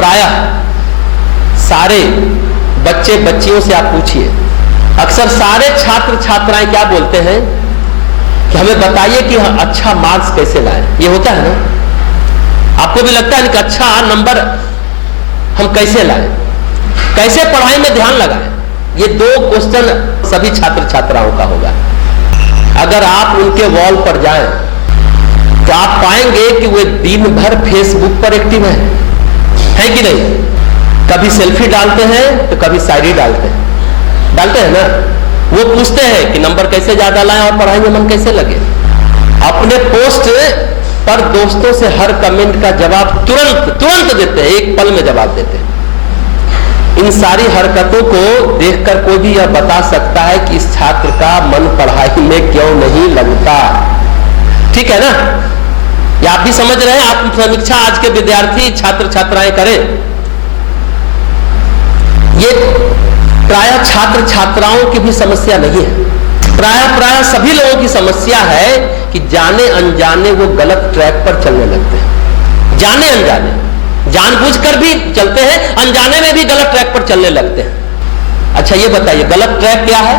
प्रायः सारे बच्चे बच्चियों से आप पूछिए, अक्सर सारे छात्र छात्राएं क्या बोलते हैं कि हमें बताइए कि अच्छा मार्क्स कैसे लाएं। ये होता है ना, आपको भी लगता है कि अच्छा नंबर हम कैसे लाएं, कैसे पढ़ाई में ध्यान लगाएं। ये दो क्वेश्चन सभी छात्र छात्राओं का होगा। अगर आप उनके वॉल पर जाएं तो आप पाएंगे कि वे दिन भर फेसबुक पर एक्टिव है कि नहीं। कभी सेल्फी डालते हैं तो कभी शायरी डालते हैं ना। वो पूछते हैं कि नंबर कैसे ज्यादा लाएं और पढ़ाई में मन कैसे लगे। अपने पोस्ट पर दोस्तों से हर कमेंट का जवाब तुरंत देते हैं, एक पल में जवाब देते हैं। इन सारी हरकतों को देखकर कोई भी यह बता सकता है कि इस छात्र का मन पढ़ाई में क्यों नहीं लगता। ठीक है ना, ये आप भी समझ रहे हैं। आप समीक्षा आज के विद्यार्थी छात्र छात्राएं करें। ये प्रायः छात्र छात्राओं की भी समस्या नहीं है, प्रायः सभी लोगों की समस्या है कि जाने अनजाने वो गलत ट्रैक पर चलने लगते हैं। जाने अनजाने, जानबूझकर भी चलते हैं, अनजाने में भी गलत ट्रैक पर चलने लगते हैं। अच्छा ये बताइए गलत ट्रैक क्या है?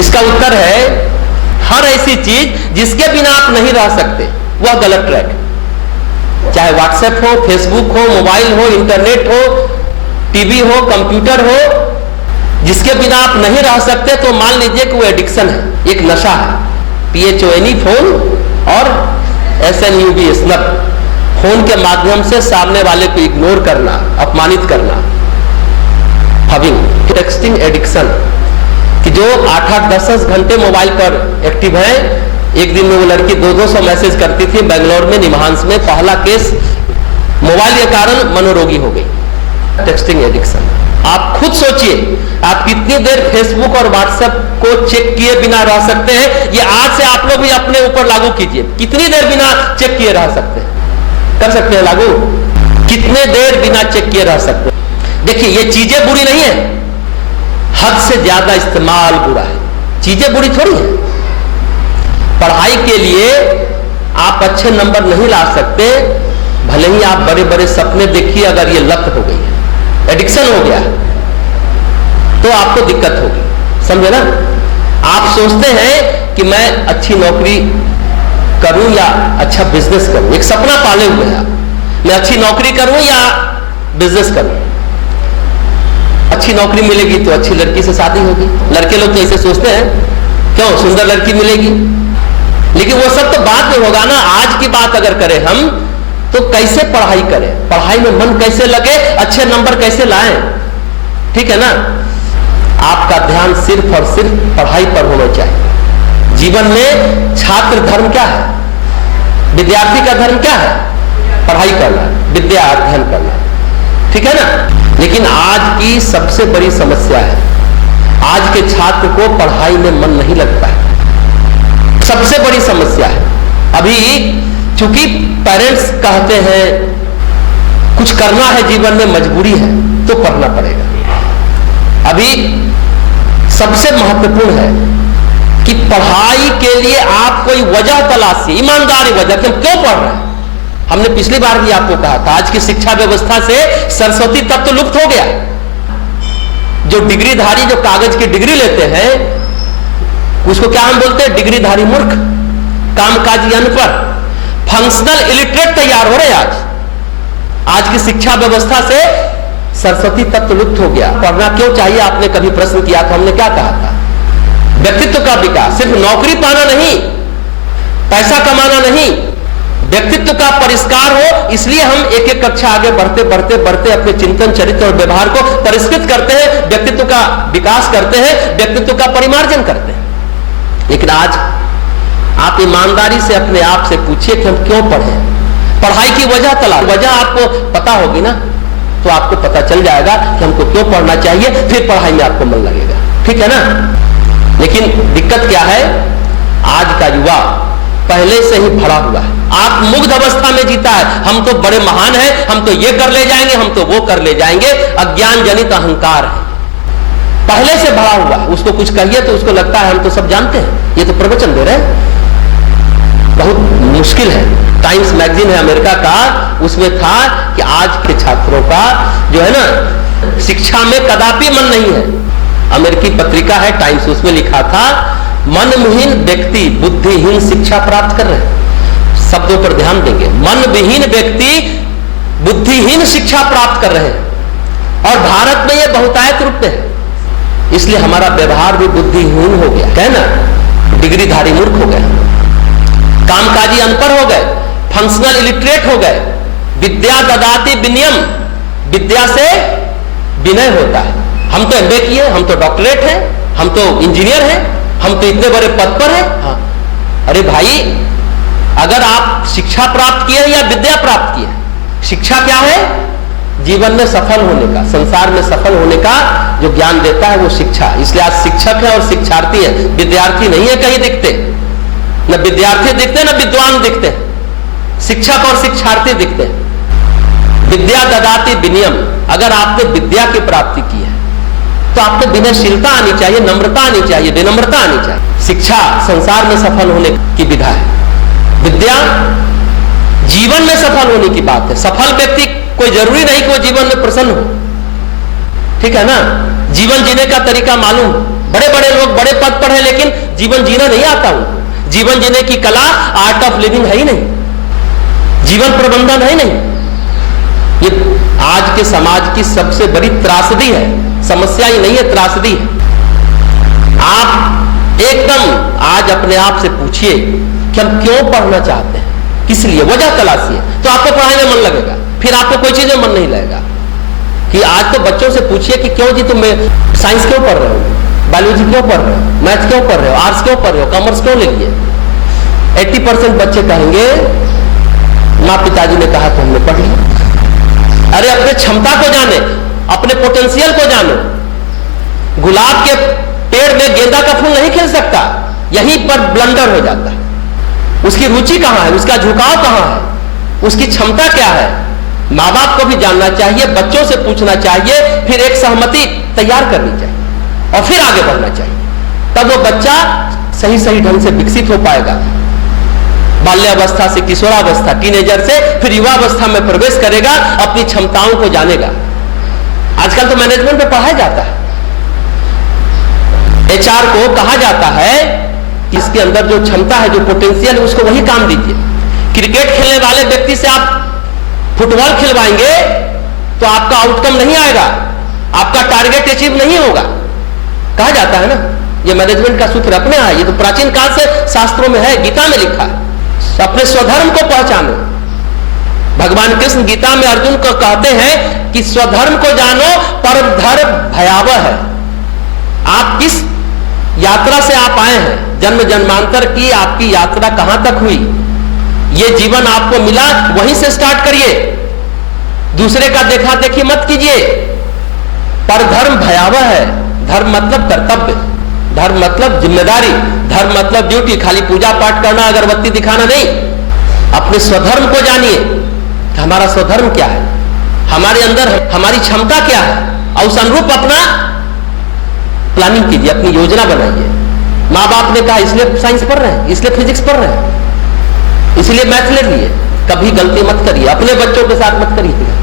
इसका उत्तर है हर ऐसी चीज जिसके बिना आप नहीं रह सकते वह गलत ट्रैक। चाहे व्हाट्सएप हो, फेसबुक हो, मोबाइल हो, इंटरनेट हो, टीवी हो, कंप्यूटर हो, जिसके बिना आप नहीं रह सकते तो मान लीजिए कि वो एडिक्शन है, एक नशा है। PHONE फोन और SNUB स्नब, फोन के माध्यम से सामने वाले को इग्नोर करना, अपमानित करना, हविंग टेक्सटिंग एडिक्शन, कि जो 8-8, 10-10 घंटे मोबाइल पर एक्टिव है। एक दिन में वो लड़की 200 मैसेज करती थी बेंगलोर में, निमहांस में। पहला केस मोबाइल के कारण मनोरोगी हो गई। टेक्सटिंग एडिक्शन, आप खुद सोचिए आप कितनी देर फेसबुक और व्हाट्सएप को चेक किए बिना रह सकते हैं। ये आज से आप लोग भी अपने ऊपर लागू कीजिए, कितनी देर बिना चेक किए रह सकते हैं? कर सकते हैं लागू? कितने देर बिना चेक किए रह सकते हैं? देखिए ये चीजें बुरी नहीं है, हद से ज्यादा इस्तेमाल बुरा है। चीजें बुरी थोड़ी है। पढ़ाई के लिए आप अच्छे नंबर नहीं ला सकते, भले ही आप बड़े बड़े सपने देखिए, अगर ये लत हो गई है, एडिक्शन हो गया तो आपको दिक्कत होगी, समझे ना। आप सोचते हैं कि मैं अच्छी नौकरी करूं या अच्छा बिजनेस करूं, एक सपना पाले हुए हैं आप। मैं अच्छी नौकरी करूं या बिजनेस करूं। अच्छी नौकरी मिलेगी तो अच्छी लड़की से शादी होगी। लड़के लोग तो ऐसे सोचते हैं, क्यों, सुंदर लड़की मिलेगी। लेकिन वो सब तो बाद में होगा ना। आज की बात अगर करें हम तो कैसे पढ़ाई करें, पढ़ाई में मन कैसे लगे, अच्छे नंबर कैसे लाएं। ठीक है ना, आपका ध्यान सिर्फ और सिर्फ पढ़ाई पर होना चाहिए। जीवन में छात्र धर्म क्या है, विद्यार्थी का धर्म क्या है? पढ़ाई करना, विद्या अध्ययन करना। ठीक है ना। लेकिन आज की सबसे बड़ी समस्या है, आज के छात्र को पढ़ाई में मन नहीं लगता है। सबसे बड़ी समस्या है। अभी चूंकि पेरेंट्स कहते हैं कुछ करना है जीवन में, मजबूरी है तो पढ़ना पड़ेगा। अभी सबसे महत्वपूर्ण है कि पढ़ाई के लिए आप कोई वजह तलाशिए, ईमानदारी वजह कि हम क्यों पढ़ रहे हैं। हमने पिछली बार भी आपको कहा था, आज की शिक्षा व्यवस्था से सरस्वती तत्व लुप्त हो गया। जो डिग्रीधारी, जो कागज की डिग्री लेते हैं, उसको क्या हम बोलते हैं? डिग्रीधारी मूर्ख, कामकाजी अनपढ़, फंक्शनल इलिटरेट तैयार हो रहे हैं। आज की शिक्षा व्यवस्था से सरस्वती तत्व लुप्त हो गया। पढ़ना क्यों चाहिए? आपने कभी प्रश्न किया था, हमने क्या कहा था? व्यक्तित्व का विकास, सिर्फ नौकरी पाना नहीं, पैसा कमाना नहीं, व्यक्तित्व का परिष्कार हो। इसलिए हम एक एक कक्षा आगे बढ़ते बढ़ते बढ़ते अपने चिंतन, चरित्र और व्यवहार को परिष्कृत करते हैं, व्यक्तित्व का विकास करते हैं, व्यक्तित्व का परिमार्जन करते हैं। लेकिन आज आप ईमानदारी से अपने आप से पूछिए कि हम क्यों पढ़ें। पढ़ाई की वजह तलाश, वजह आपको पता होगी ना, तो आपको पता चल जाएगा कि हमको क्यों पढ़ना चाहिए, फिर पढ़ाई में आपको मन लगेगा। ठीक है ना। लेकिन दिक्कत क्या है, आज का युवा पहले से ही भरा हुआ है, आप मुग्ध अवस्था में जीता है। हम तो बड़े महान हैं, हम तो ये कर ले जाएंगे, हम तो वो कर ले जाएंगे। अज्ञान जनित अहंकार है, पहले से भरा हुआ है। उसको कुछ कहिए तो उसको लगता है हम तो सब जानते हैं, ये तो प्रवचन दे रहे हैं। बहुत मुश्किल है। टाइम्स मैगजीन है अमेरिका का, उसमें था कि आज के छात्रों का जो है ना शिक्षा में कदापि मन नहीं है। अमेरिकी पत्रिका है टाइम्स, उसमें लिखा था मनविहीन व्यक्ति बुद्धिहीन शिक्षा प्राप्त कर रहे हैं। शब्दों पर ध्यान देंगे, मनविहीन व्यक्ति बुद्धिहीन शिक्षा प्राप्त कर रहे हैं और भारत में यह बहुतायत रूप में है। इसलिए हमारा व्यवहार भी बुद्धिहीन हो गया है ना, डिग्रीधारी मूर्ख हो गए, कामकाजी अनपढ़ हो गए, फंक्शनल इलिटरेट हो गए। विद्या ददाति विनयम, विद्या से विनय होता है। हम तो एमबीए किए, हम तो डॉक्टरेट हैं, हम तो इंजीनियर हैं, हम तो इतने बड़े पद पर हैं। हाँ, अरे भाई, अगर आप शिक्षा प्राप्त किए या विद्या प्राप्त किए, शिक्षा क्या है? जीवन में सफल होने का, संसार में सफल होने का जो ज्ञान देता है वो शिक्षा। इसलिए आज शिक्षक है और शिक्षार्थी है, विद्यार्थी नहीं है कहीं दिखते। न विद्यार्थी दिखते न विद्वान दिखते, शिक्षक और शिक्षार्थी दिखते। विद्या ददाति विनयम, अगर आपने विद्या की प्राप्ति की है तो आपको विनयशीलता आनी चाहिए, नम्रता आनी चाहिए, विनम्रता आनी चाहिए। शिक्षा संसार में सफल होने की विधा है, विद्या जीवन में सफल होने की बात है। सफल व्यक्ति कोई जरूरी नहीं कि वो जीवन में प्रसन्न हो, ठीक है ना। जीवन जीने का तरीका मालूम, बड़े बड़े लोग बड़े पद पर हैं लेकिन जीवन जीना नहीं आता उनको। जीवन जीने की कला, आर्ट ऑफ लिविंग है ही नहीं, जीवन प्रबंधन है ही नहीं। ये आज के समाज की सबसे बड़ी त्रासदी है, समस्या ही नहीं है, त्रासदी है। आप एकदम आज अपने आप से पूछिए कि हम क्यों पढ़ना चाहते हैं, किस लिए, वजह तलाशिए, तो आपको पढ़ाई में मन लगेगा। फिर आपको कोई चीज में मन नहीं लगेगा। कि आज तो बच्चों से पूछिए कि क्यों जी तुम साइंस क्यों पढ़ रहे हो, बायोलॉजी क्यों पढ़ रहे हो, मैथ क्यों पढ़ रहे हो, आर्ट्स क्यों पढ़ रहे हो, कॉमर्स क्यों ले लिए। 80% बच्चे कहेंगे माँ पिताजी ने कहा तो हमने पढ़ लिया। अरे अपने क्षमता को जाने, अपने पोटेंशियल को जानो। गुलाब के पेड़ में गेंदा का फूल नहीं खिल सकता, यहीं पर ब्लंडर हो जाता है। उसकी रुचि कहां है, उसका झुकाव कहां है, उसकी क्षमता क्या है। माँ बाप को भी जानना चाहिए, बच्चों से पूछना चाहिए, फिर एक सहमति तैयार करनी चाहिए और फिर आगे बढ़ना चाहिए। तब वो बच्चा सही सही ढंग से विकसित हो पाएगा। बाल्यावस्था से किशोरावस्था, टीनेजर से फिर युवावस्था में प्रवेश करेगा, अपनी क्षमताओं को जानेगा। आजकल तो मैनेजमेंट में पढ़ाया जाता है, एचआर को कहा जाता है कि इसके अंदर जो क्षमता है, जो पोटेंशियल है, उसको वही काम दीजिए। क्रिकेट खेलने वाले व्यक्ति से आप फुटबॉल खिलवाएंगे तो आपका आउटकम नहीं आएगा, आपका टारगेट अचीव नहीं होगा। कहा जाता है ना, ये मैनेजमेंट का सूत्र अपने है, ये तो प्राचीन काल से शास्त्रों में है, गीता में लिखा है। अपने स्वधर्म को पहचानो। भगवान कृष्ण गीता में अर्जुन को कहते हैं कि स्वधर्म को जानो, परधर्म भयावह है। आप किस यात्रा से आप आए हैं, जन्म जन्मांतर की आपकी यात्रा कहां तक हुई, ये जीवन आपको मिला, वहीं से स्टार्ट करिए। दूसरे का देखा देखी मत कीजिए। परधर्म भयावह है। धर्म मतलब कर्तव्य, धर्म मतलब जिम्मेदारी, धर्म मतलब ड्यूटी। खाली पूजा पाठ करना, अगरबत्ती दिखाना नहीं। अपने स्वधर्म को जानिए कि हमारा स्वधर्म क्या है, हमारे अंदर हमारी क्षमता क्या है, और उस अनुरूप अपना प्लानिंग कीजिए, अपनी योजना बनाइए। माँ बाप ने कहा इसलिए साइंस पढ़ रहे हैं, इसलिए फिजिक्स पढ़ रहे हैं, इसलिए मैथ ले लिए। कभी गलती मत करिए, अपने बच्चों के साथ मत करिएगा,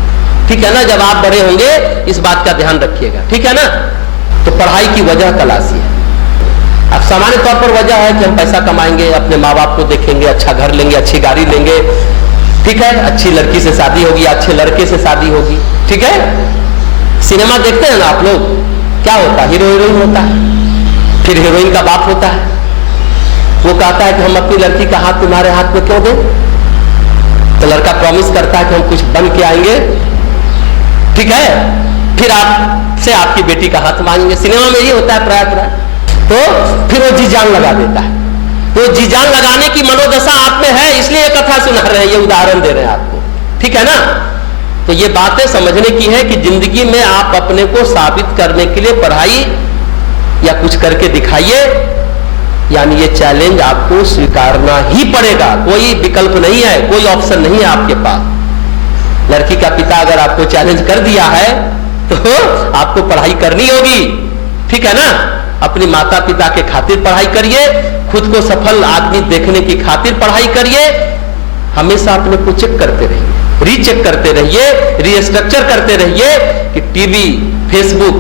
ठीक है ना। जब आप बड़े होंगे इस बात का ध्यान रखिएगा, ठीक है ना। तो पढ़ाई की वजह तलाशिए। अब सामान्य तौर पर वजह है कि हम पैसा कमाएंगे, अपने माँ बाप को देखेंगे, अच्छा घर लेंगे, अच्छी गाड़ी लेंगे, ठीक है, अच्छी लड़की से शादी होगी, अच्छे लड़के से शादी होगी, ठीक है। सिनेमा देखते हैं ना आप लोग, क्या होता है, हीरो हीरोइन होता है, फिर हीरोइन का बाप होता है, वो कहता है कि हम अपनी लड़की का हाथ तुम्हारे हाथ में क्यों दें। तो लड़का प्रॉमिस करता है कि हम कुछ बन के आएंगे, ठीक है, फिर आपसे आपकी बेटी का हाथ मांगेंगे। सिनेमा में ये होता है प्राय। तो फिर वो जी जान लगा देता है। तो जी जान लगाने की मनोदशा आप में है, इसलिए ये कथा सुना रहे हैं, ये उदाहरण दे रहे हैं आपको, ठीक है ना। तो ये बातें समझने की है कि जिंदगी में आप अपने को साबित करने के लिए पढ़ाई या कुछ करके दिखाइए, यानी ये चैलेंज आपको स्वीकारना ही पड़ेगा। कोई विकल्प नहीं है, कोई ऑप्शन नहीं है आपके पास। लड़की का पिता अगर आपको चैलेंज कर दिया है तो आपको पढ़ाई करनी होगी, ठीक है ना। अपनी माता पिता के खातिर पढ़ाई करिए, खुद को सफल आदमी देखने की खातिर पढ़ाई करिए। हमेशा अपने को चेक करते रहिए, रीचेक करते रहिए, रीस्ट्रक्चर करते रहिए कि टीवी, फेसबुक,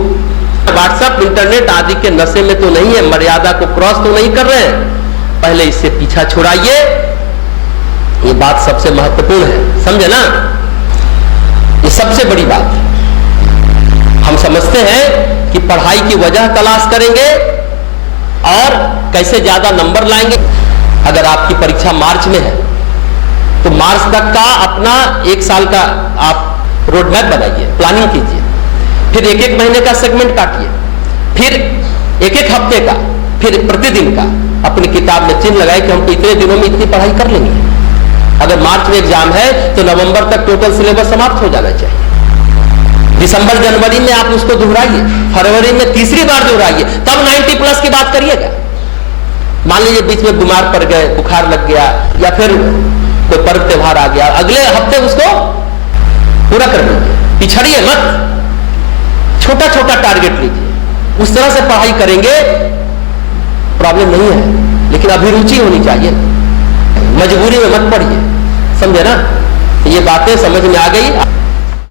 व्हाट्सएप, इंटरनेट आदि के नशे में तो नहीं है, मर्यादा को क्रॉस तो नहीं कर रहे हैं। पहले इससे पीछा छुड़ाइए, ये बात सबसे महत्वपूर्ण है, समझे ना? ये सबसे बड़ी बात है। हम समझते हैं कि पढ़ाई की वजह तलाश करेंगे और कैसे ज्यादा नंबर लाएंगे। अगर आपकी परीक्षा मार्च में है तो मार्च तक का अपना 1 साल का आप रोड मैप बनाइए, प्लानिंग कीजिए, फिर 1-1 महीने का सेगमेंट काटिए, फिर 1-1 हफ्ते का, फिर प्रतिदिन का अपनी किताब में चिन्ह लगाए कि हमको इतने दिनों में इतनी पढ़ाई कर लेनी है। अगर मार्च में एग्जाम है तो नवंबर तक टोटल सिलेबस समाप्त हो जाना चाहिए। दिसंबर जनवरी में आप उसको दोहराइए, फरवरी में तीसरी बार दोहराइए, तब 90+ की बात करिएगा। मान लीजिए बीच में बीमार पड़ गए, बुखार लग गया या फिर कोई पर्व त्योहार आ गया, अगले हफ्ते उसको पूरा कर लीजिए, पिछड़िए मत, छोटा छोटा टारगेट लीजिए। उस तरह से पढ़ाई करेंगे प्रॉब्लम नहीं है, लेकिन अभिरुचि होनी चाहिए, मजबूरी में मत पढ़िए, समझे ना? ये बातें समझ में आ गई?